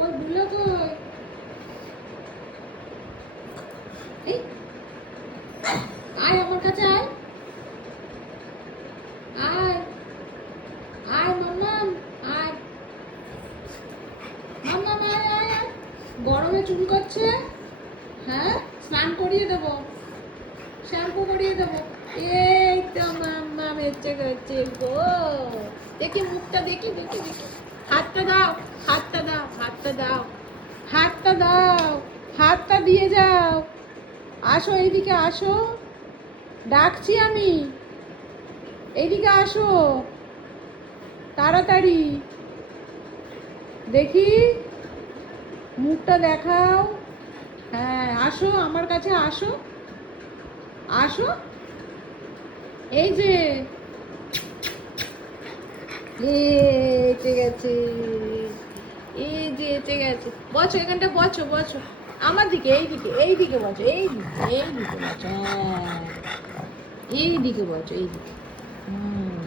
ওই বুলা কই? এই আয় আমার কাছে আয়। আয় আয় মাম্মাম আয়। মাম্মাম আয় আয় আয়। গরমে চুলকাচ্ছে। হ্যাঁ, স্নান করিয়ে দেবো, শ্যাম্পু করিয়ে দেবো। এই তো মাম্মাম এসে গেছে গো। দেখি মুখটা, দেখি দেখি দেখি। হাতটা দাও, হাতটা দাও, হাতটা দাও, হাতটা দাও, হাতটা দিয়ে যাও। আসো এইদিকে আসো, ডাকছি আমি, এইদিকে আসো তাড়াতাড়ি। দেখি মুখটা দেখাও। হ্যাঁ আসো আমার কাছে, আসো আসো। এই যে এসে গেছে, এই যে এসে গেছে। বসো এখানটা, বসো বসো আমার দিকে, এইদিকে এইদিকে বসো, এইদিকে এইদিকে বসো। হ্যাঁ এইদিকে বসো, এইদিকে। হুম